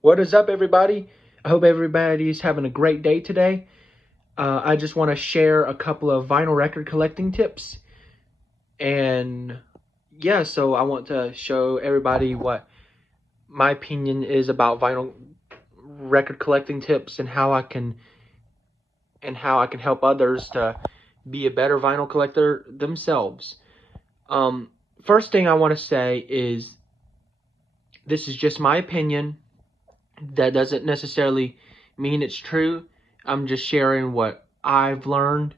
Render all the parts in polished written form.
What is up, everybody? I hope everybody's having a great day today. I just want to share a couple of vinyl record collecting tips. And yeah, so I want to show everybody what my opinion is about vinyl record collecting tips and how I can help others to be a better vinyl collector themselves. First thing I want to say is this is just my opinion. That doesn't necessarily mean it's true. I'm just sharing what I've learned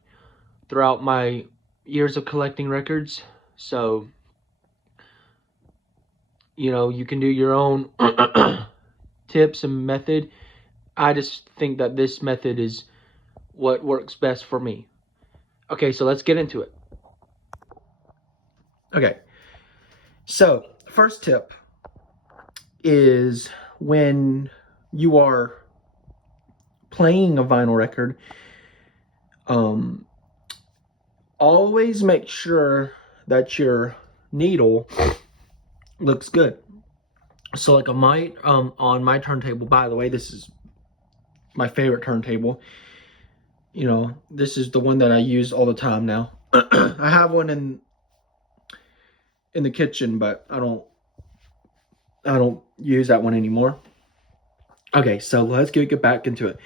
throughout my years of collecting records. So, you can do your own tips and method. I just think that this method is what works best for me. Okay, so let's get into it. Okay, so first tip is when you are playing a vinyl record, always make sure that your needle looks good. So like on my turntable, by the way, this is my favorite turntable. This is the one that I use all the time now. I have one in the kitchen, but I don't use that one anymore. Okay, so let's get back into it.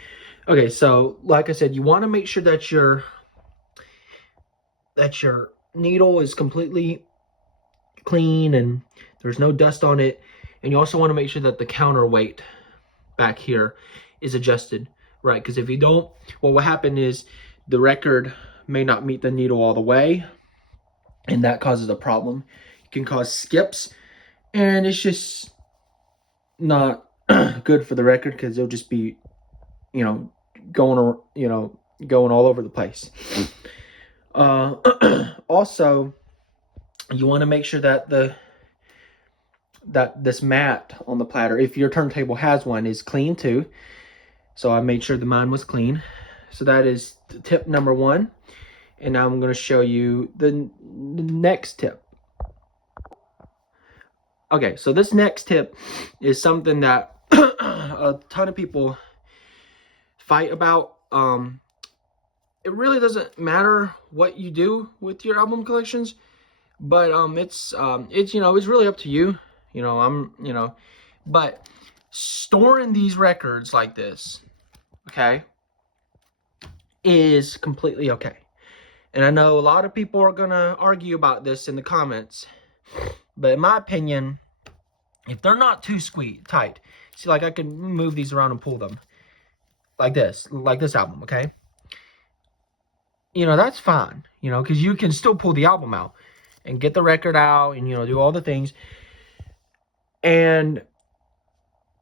Okay, so like I said, you want to make sure that your needle is completely clean and there's no dust on it. And you also want to make sure that the counterweight back here is adjusted, right? Because if you don't, well, what happened is the record may not meet the needle all the way, and that causes a problem. It can cause skips, and it's just not good for the record because it'll just be, going all over the place. Also, you want to make sure that this mat on the platter, if your turntable has one, is clean too. So I made sure the mine was clean. So that is tip number one. And now I'm going to show you the next tip. Okay, so this next tip is something that a ton of people fight about. It really doesn't matter what you do with your album collections, but it's really up to you. But storing these records like this, okay, is completely okay. And I know a lot of people are gonna argue about this in the comments, but in my opinion, if they're not too tight, see, like I can move these around and pull them like this album, okay? That's fine, because you can still pull the album out and get the record out and, do all the things. And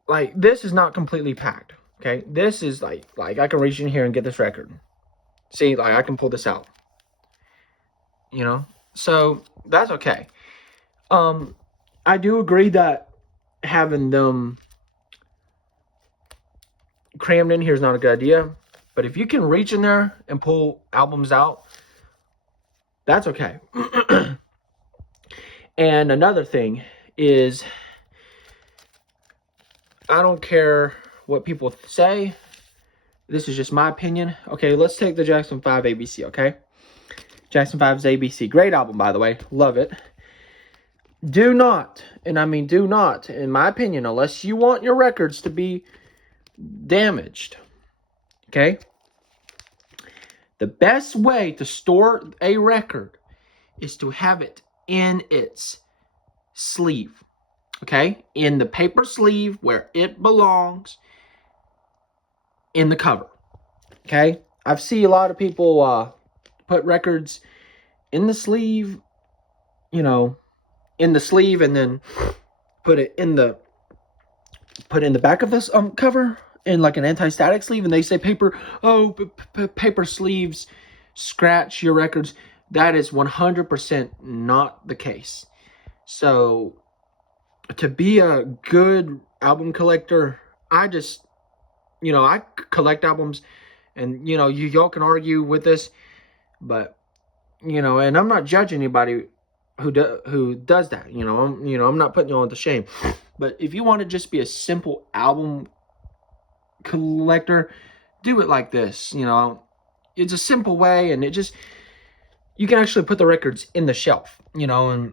like, this is not completely packed, okay? This is like I can reach in here and get this record. See, like I can pull this out, so that's okay. I do agree that having them crammed in here is not a good idea, but if you can reach in there and pull albums out, that's okay. And another thing is, I don't care what people say. This is just my opinion. Okay, let's take the Jackson 5 ABC, okay? Jackson 5's ABC. Great album, by the way. Love it. Do not, and I mean do not, in my opinion, unless you want your records to be damaged, okay? The best way to store a record is to have it in its sleeve, okay? In the paper sleeve where it belongs, in the cover, okay? I've seen a lot of people put records in the sleeve, in the sleeve, and then put it in the back of this cover in like an anti-static sleeve, and they say paper sleeves scratch your records. That is 100% not the case. So to be a good album collector, I just, I collect albums, and y'all can argue with this, but and I'm not judging anybody who does that. I'm not putting you all to shame. But if you want to just be a simple album collector, do it like this. You know, it's a simple way, and you can actually put the records in the shelf, you know. And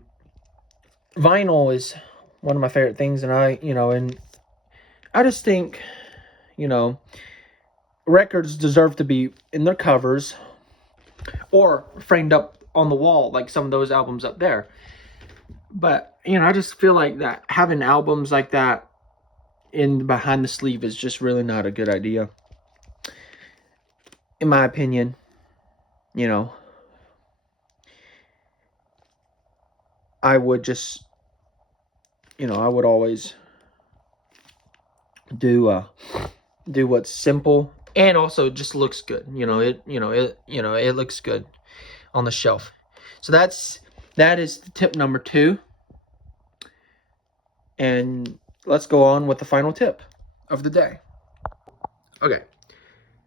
vinyl is one of my favorite things, and I just think, you know, records deserve to be in their covers or framed up on the wall like some of those albums up there. But, you know, I just feel like that having albums like that in behind the sleeve is just really not a good idea, in my opinion. You know, I would just, you know, I would always do what's simple and also just looks good. It looks good on the shelf. So that is tip number 2. And let's go on with the final tip of the day. Okay,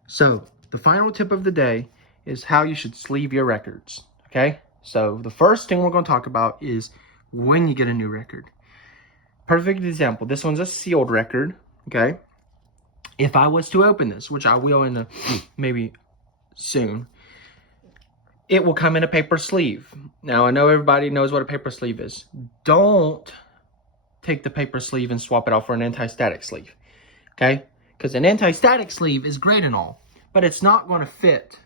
so the final tip of the day is how you should sleeve your records. Okay, so the first thing we're going to talk about is when you get a new record. Perfect example, this one's a sealed record. Okay, if I was to open this, which I will in maybe soon, it will come in a paper sleeve. Now, I know everybody knows what a paper sleeve is. Don't take the paper sleeve and swap it out for an anti-static sleeve, okay? Because an anti-static sleeve is great and all, but it's not going to fit,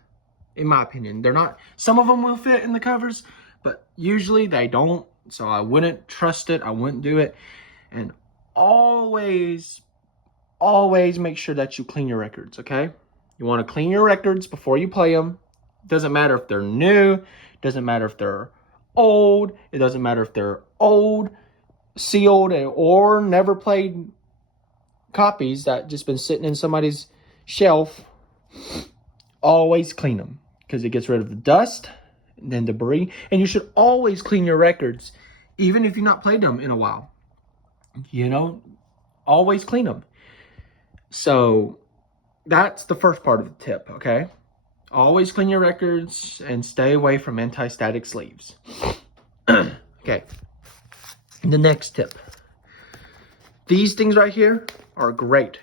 in my opinion. They're not. Some of them will fit in the covers, but usually they don't. So I wouldn't trust it. I wouldn't do it. And always make sure that you clean your records, okay? You want to clean your records before you play them. Doesn't matter if they're new. Doesn't matter if they're old. It doesn't matter if they're old, sealed, or never played copies that just been sitting in somebody's shelf. Always clean them because it gets rid of the dust and then debris. And you should always clean your records, even if you've not played them in a while. You know, always clean them. So that's the first part of the tip, okay? Always clean your records and stay away from anti-static sleeves. Okay. The next tip. These things right here are great.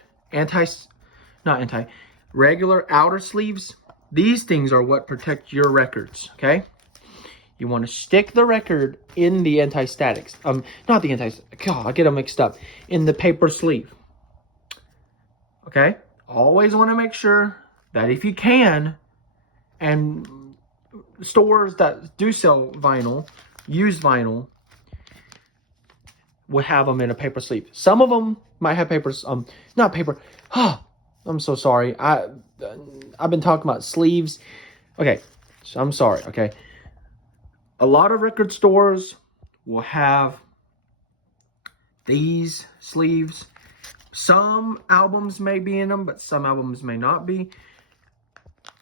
Regular outer sleeves. These things are what protect your records, okay? You want to stick the record in the anti-statics. Not the anti-statics. God, I get them mixed up. In the paper sleeve. Okay? Always want to make sure that if you can, and stores that do sell vinyl, used vinyl, will have them in a paper sleeve. Some of them might have papers, not paper. I'm so sorry. I've been talking about sleeves. Okay, so I'm sorry, okay. A lot of record stores will have these sleeves. Some albums may be in them, but some albums may not be.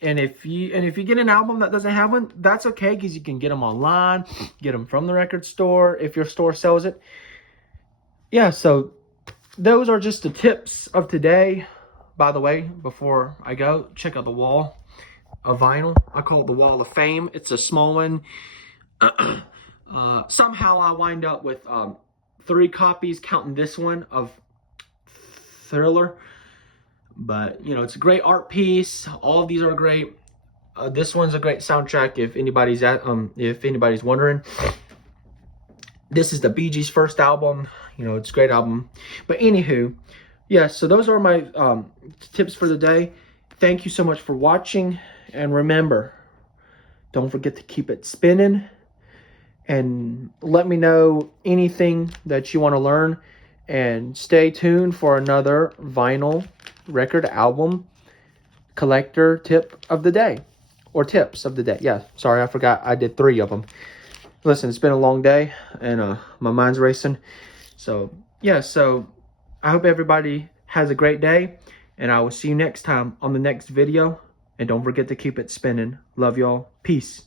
And if you get an album that doesn't have one, that's okay, because you can get them online, get them from the record store if your store sells it. Yeah, so those are just the tips of today. By the way, before I go, check out the wall of vinyl. I call it the Wall of Fame. It's a small one. Somehow I wind up with 3 copies, counting this one, of Thriller. But, you know, it's a great art piece. All of these are great. This one's a great soundtrack if anybody's wondering. This is the Bee Gees' first album. You know, it's a great album. But anywho, yeah, so those are my tips for the day. Thank you so much for watching. And remember, don't forget to keep it spinning. And let me know anything that you want to learn. And stay tuned for another vinyl record album collector tip of the day. Or tips of the day. Yeah, sorry, I forgot I did 3 of them. Listen, it's been a long day, and my mind's racing. So, yeah, so I hope everybody has a great day, and I will see you next time on the next video. And don't forget to keep it spinning. Love y'all. Peace.